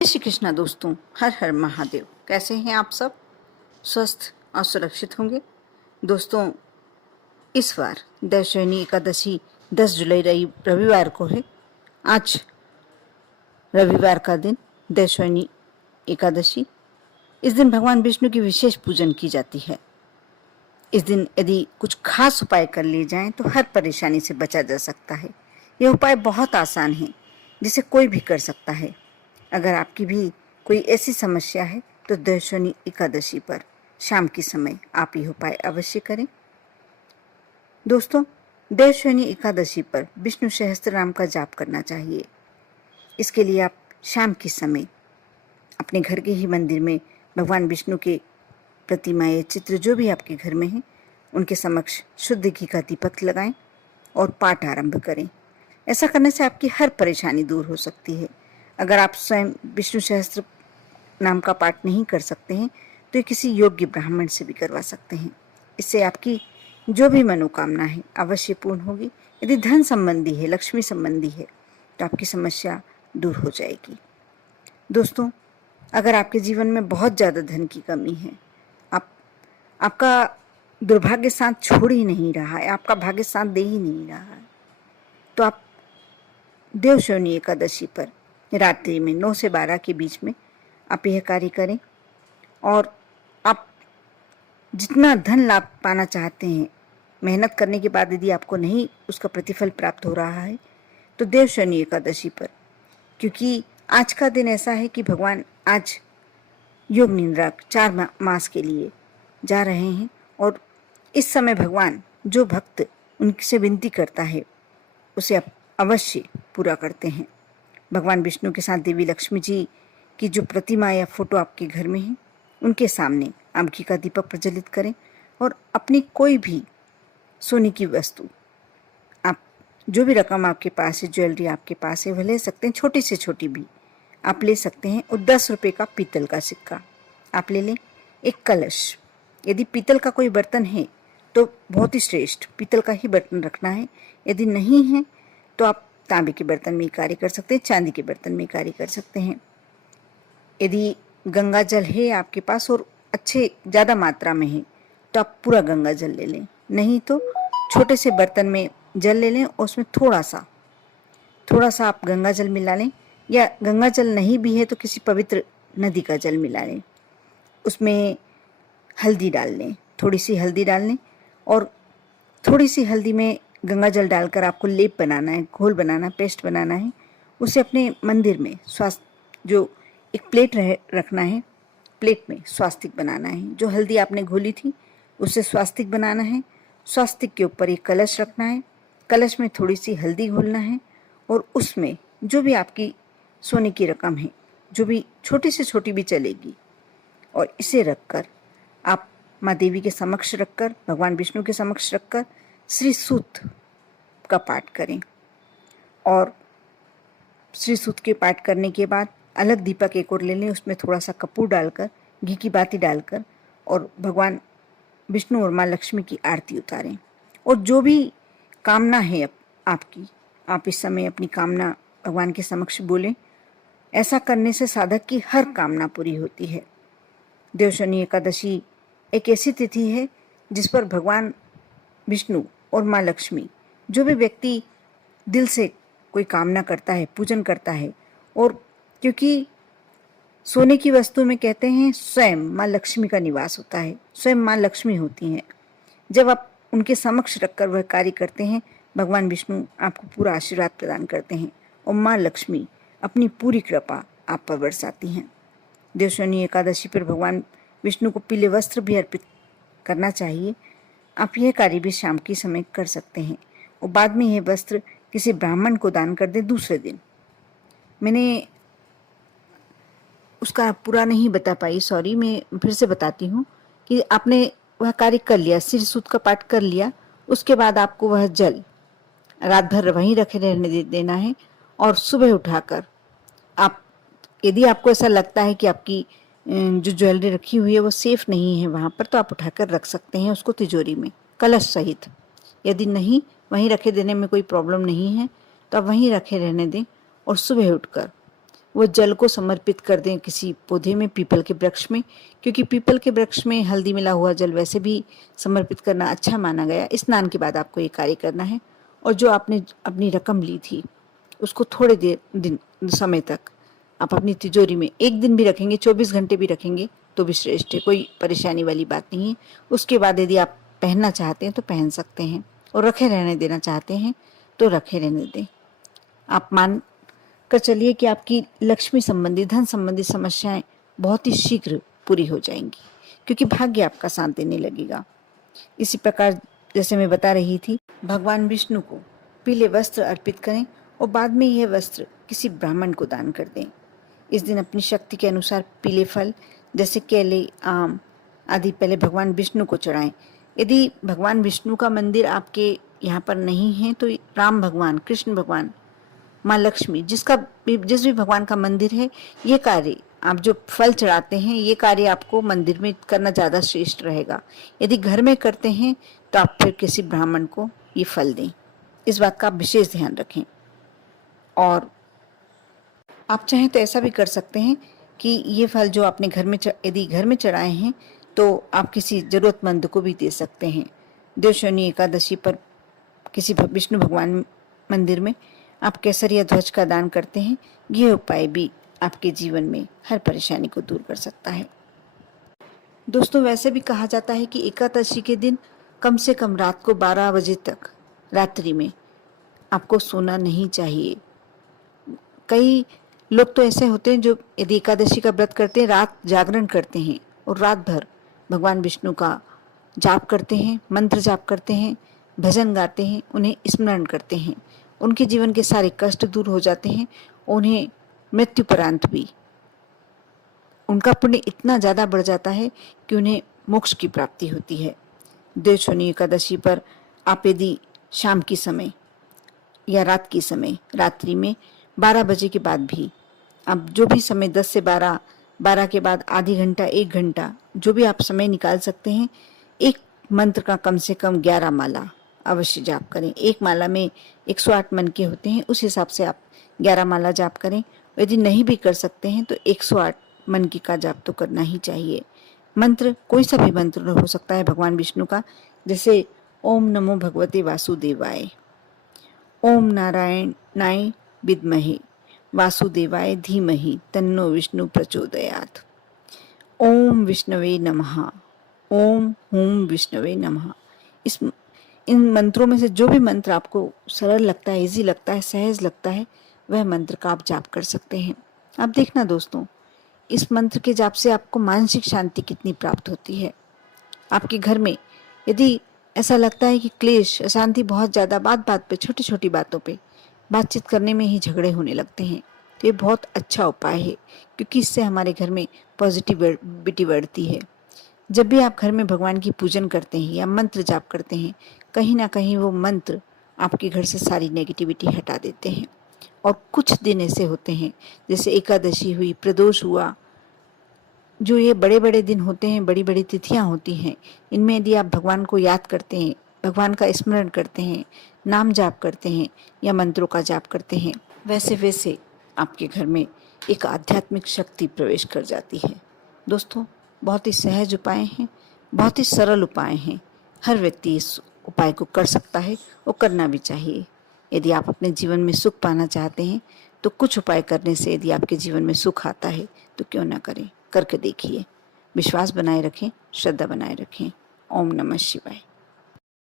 जय श्री कृष्णा दोस्तों, हर हर महादेव। कैसे हैं आप सब? स्वस्थ और सुरक्षित होंगे। दोस्तों, इस बार दैवशयनी एकादशी 10 जुलाई रविवार को है। आज रविवार का दिन, दैवशयनी एकादशी। इस दिन भगवान विष्णु की विशेष पूजन की जाती है। इस दिन यदि कुछ खास उपाय कर लिए जाएं तो हर परेशानी से बचा जा सकता है। यह उपाय बहुत आसान है, जिसे कोई भी कर सकता है। अगर आपकी भी कोई ऐसी समस्या है तो दैवशयनी एकादशी पर शाम के समय आप यह उपाय अवश्य करें। दोस्तों, दैवशयनी एकादशी पर विष्णु सहस्त्र नाम का जाप करना चाहिए। इसके लिए आप शाम के समय अपने घर के ही मंदिर में भगवान विष्णु के प्रतिमा या चित्र जो भी आपके घर में हैं, उनके समक्ष शुद्ध घी का दीपक लगाएं और पाठ आरंभ करें। ऐसा करने से आपकी हर परेशानी दूर हो सकती है। अगर आप स्वयं विष्णु सहस्त्र नाम का पाठ नहीं कर सकते हैं तो ये किसी योग्य ब्राह्मण से भी करवा सकते हैं। इससे आपकी जो भी मनोकामना है अवश्य पूर्ण होगी। यदि धन संबंधी है, लक्ष्मी संबंधी है, तो आपकी समस्या दूर हो जाएगी। दोस्तों, अगर आपके जीवन में बहुत ज़्यादा धन की कमी है, आपका दुर्भाग्य साथ छोड़ ही नहीं रहा है, आपका भाग्य साथ दे ही नहीं रहा है, तो आप दैवशयनी एकादशी पर रात्रि में 9 से 12 के बीच में आप यह कार्य करें। और आप जितना धन लाभ पाना चाहते हैं, मेहनत करने के बाद यदि आपको नहीं उसका प्रतिफल प्राप्त हो रहा है, तो दैवशयनी एकादशी पर, क्योंकि आज का दिन ऐसा है कि भगवान आज योग निद्रा 4 मास के लिए जा रहे हैं और इस समय भगवान जो भक्त उनसे विनती करता है उसे आप अवश्य पूरा करते हैं। भगवान विष्णु के साथ देवी लक्ष्मी जी की जो प्रतिमा या फोटो आपके घर में है, उनके सामने आप घी का दीपक प्रज्वलित करें और अपनी कोई भी सोने की वस्तु, आप जो भी रकम आपके पास है, ज्वेलरी आपके पास है, वह ले सकते हैं। छोटी से छोटी भी आप ले सकते हैं। और 10 रुपये का पीतल का सिक्का आप ले लें। एक कलश, यदि पीतल का कोई बर्तन है तो बहुत ही श्रेष्ठ पीतल का ही बर्तन रखना है। यदि नहीं है तो आप तांबे के बर्तन में कार्य कर सकते हैं, चांदी के बर्तन में कार्य कर सकते हैं। यदि गंगा जल है आपके पास और अच्छे ज़्यादा मात्रा में है तो आप पूरा गंगा जल ले लें। नहीं तो छोटे से बर्तन में जल ले लें और उसमें थोड़ा सा आप गंगा जल मिला लें, या गंगा जल नहीं भी है तो किसी पवित्र नदी का जल मिला लें। उसमें हल्दी डाल लें, थोड़ी सी हल्दी डाल लें और थोड़ी सी हल्दी में गंगा जल डालकर आपको लेप बनाना है, घोल बनाना, पेस्ट बनाना है। उसे अपने मंदिर में जो एक प्लेट रखना है, प्लेट में स्वास्तिक बनाना है। जो हल्दी आपने घोली थी उससे स्वास्तिक बनाना है। स्वास्तिक के ऊपर एक कलश रखना है, कलश में थोड़ी सी हल्दी घोलना है और उसमें जो भी आपकी सोने की रकम है, जो भी छोटी से छोटी भी चलेगी, और इसे रखकर आप माँ देवी के समक्ष रखकर, भगवान विष्णु के समक्ष रखकर श्री सूक्त का पाठ करें। और श्री सूक्त के पाठ करने के बाद अलग दीपक एक और ले लें, उसमें थोड़ा सा कपूर डालकर, घी की बाती डालकर, और भगवान विष्णु और माँ लक्ष्मी की आरती उतारें। और जो भी कामना है आपकी, आप इस समय अपनी कामना भगवान के समक्ष बोलें। ऐसा करने से साधक की हर कामना पूरी होती है। दैवशयनी एकादशी एक ऐसी तिथि है जिस पर भगवान विष्णु और माँ लक्ष्मी, जो भी व्यक्ति दिल से कोई कामना करता है, पूजन करता है, और क्योंकि सोने की वस्तु में कहते हैं स्वयं माँ लक्ष्मी का निवास होता है, स्वयं माँ लक्ष्मी होती हैं। जब आप उनके समक्ष रखकर वह कार्य करते हैं, भगवान विष्णु आपको पूरा आशीर्वाद प्रदान करते हैं और माँ लक्ष्मी अपनी पूरी कृपा आप पर बरसाती हैं। दैवशयनी एकादशी पर भगवान विष्णु को पीले वस्त्र भी अर्पित करना चाहिए। आप यह कार्य भी शाम के समय कर सकते हैं और बाद में यह वस्त्र किसी ब्राह्मण को दान कर दें दूसरे दिन। मैंने उसका पूरा नहीं बता पाई, सॉरी, मैं फिर से बताती हूँ कि आपने वह कार्य कर लिया, श्री सूक्त का पाठ कर लिया, उसके बाद आपको वह जल रात भर वहीं रखे रहने देना है और सुबह उठाकर आप, यदि आपको ऐसा लगता है कि आपकी जो ज्वेलरी रखी हुई है वो सेफ नहीं है वहाँ पर, तो आप उठाकर रख सकते हैं उसको तिजोरी में कलश सहित। यदि नहीं, वहीं रखे देने में कोई प्रॉब्लम नहीं है तो आप वहीं रखे रहने दें और सुबह उठकर वो जल को समर्पित कर दें किसी पौधे में, पीपल के वृक्ष में, क्योंकि पीपल के वृक्ष में हल्दी मिला हुआ जल वैसे भी समर्पित करना अच्छा माना गया। स्नान के बाद आपको ये कार्य करना है। और जो आपने अपनी रकम ली थी उसको थोड़े दिन समय तक आप अपनी तिजोरी में, एक दिन भी रखेंगे, 24 घंटे भी रखेंगे तो भी श्रेष्ठ है, कोई परेशानी वाली बात नहीं है। उसके बाद यदि आप पहनना चाहते हैं तो पहन सकते हैं, और रखे रहने देना चाहते हैं तो रखे रहने दें। आप मान कर चलिए कि आपकी लक्ष्मी संबंधी, धन संबंधी समस्याएं बहुत ही शीघ्र पूरी हो जाएंगी, क्योंकि भाग्य आपका साथ देने लगेगा। इसी प्रकार जैसे मैं बता रही थी, भगवान विष्णु को पीले वस्त्र अर्पित करें और बाद में यह वस्त्र किसी ब्राह्मण को दान कर दें। इस दिन अपनी शक्ति के अनुसार पीले फल जैसे केले, आम आदि पहले भगवान विष्णु को चढ़ाएं। यदि भगवान विष्णु का मंदिर आपके यहाँ पर नहीं है तो राम भगवान, कृष्ण भगवान, माँ लक्ष्मी, जिस भी भगवान का मंदिर है, ये कार्य आप जो फल चढ़ाते हैं ये कार्य आपको मंदिर में करना ज़्यादा श्रेष्ठ रहेगा। यदि घर में करते हैं तो आप फिर किसी ब्राह्मण को ये फल दें। इस बात का आप विशेष ध्यान रखें। और आप चाहें तो ऐसा भी कर सकते हैं कि ये फल जो आपने यदि घर में चढ़ाए हैं तो आप किसी ज़रूरतमंद को भी दे सकते हैं। देवशयनी एकादशी पर किसी विष्णु भगवान मंदिर में आप केसरिया ध्वज का दान करते हैं, ये उपाय भी आपके जीवन में हर परेशानी को दूर कर सकता है। दोस्तों, वैसे भी कहा जाता है कि एकादशी के दिन कम से कम रात को 12 बजे तक रात्रि में आपको सोना नहीं चाहिए। कई लोग तो ऐसे होते हैं जो यदि एकादशी का व्रत करते हैं, रात जागरण करते हैं और रात भर भगवान विष्णु का जाप करते हैं, मंत्र जाप करते हैं, भजन गाते हैं, उन्हें स्मरण करते हैं। उनके जीवन के सारे कष्ट दूर हो जाते हैं। उन्हें मृत्युपरांत भी उनका पुण्य इतना ज़्यादा बढ़ जाता है कि उन्हें मोक्ष की प्राप्ति होती है। देवशयनी एकादशी पर आप यदि शाम की समय या रात की समय, रात्रि में 12 बजे के बाद भी आप जो भी समय 10 से 12, 12 के बाद आधी घंटा, 1 घंटा, जो भी आप समय निकाल सकते हैं, एक मंत्र का कम से कम 11 माला अवश्य जाप करें। एक माला में 108 मन के होते हैं, उस हिसाब से आप 11 माला जाप करें। यदि नहीं भी कर सकते हैं तो 108 मन की का जाप तो करना ही चाहिए। मंत्र कोई सा भी मंत्र हो सकता है भगवान विष्णु का, जैसे ओम नमो भगवते वासुदेवाय, ओम नारायणाय विद्महे वासुदेवाय धीमहि तन्नो विष्णु प्रचोदयात्, ओम विष्णवे नमः, ओम हुम विष्णवे नमः। इन मंत्रों में से जो भी मंत्र आपको सरल लगता है, इजी लगता है, सहज लगता है, वह मंत्र का आप जाप कर सकते हैं। आप देखना दोस्तों, इस मंत्र के जाप से आपको मानसिक शांति कितनी प्राप्त होती है। आपके घर में यदि ऐसा लगता है कि क्लेश, अशांति बहुत ज़्यादा, बात बात पे, छोटी छोटी बातों पे बातचीत करने में ही झगड़े होने लगते हैं, तो ये बहुत अच्छा उपाय है, क्योंकि इससे हमारे घर में पॉजिटिविटी बढ़ती है। जब भी आप घर में भगवान की पूजन करते हैं या मंत्र जाप करते हैं, कहीं ना कहीं वो मंत्र आपके घर से सारी नेगेटिविटी हटा देते हैं। और कुछ दिन ऐसे होते हैं, जैसे एकादशी हुई, प्रदोष हुआ, जो ये बड़े बड़े दिन होते हैं, बड़ी बड़ी तिथियां होती हैं, इनमें यदि आप भगवान को याद करते हैं, भगवान का स्मरण करते हैं, नाम जाप करते हैं या मंत्रों का जाप करते हैं, वैसे वैसे आपके घर में एक आध्यात्मिक शक्ति प्रवेश कर जाती है। दोस्तों, बहुत ही सहज उपाय हैं, बहुत ही सरल उपाय हैं। हर व्यक्ति इस उपाय को कर सकता है और करना भी चाहिए। यदि आप अपने जीवन में सुख पाना चाहते हैं तो कुछ उपाय करने से यदि आपके जीवन में सुख आता है तो क्यों ना करें, करके देखिए। विश्वास बनाए रखें, श्रद्धा बनाए रखें। ओम नमः शिवाय।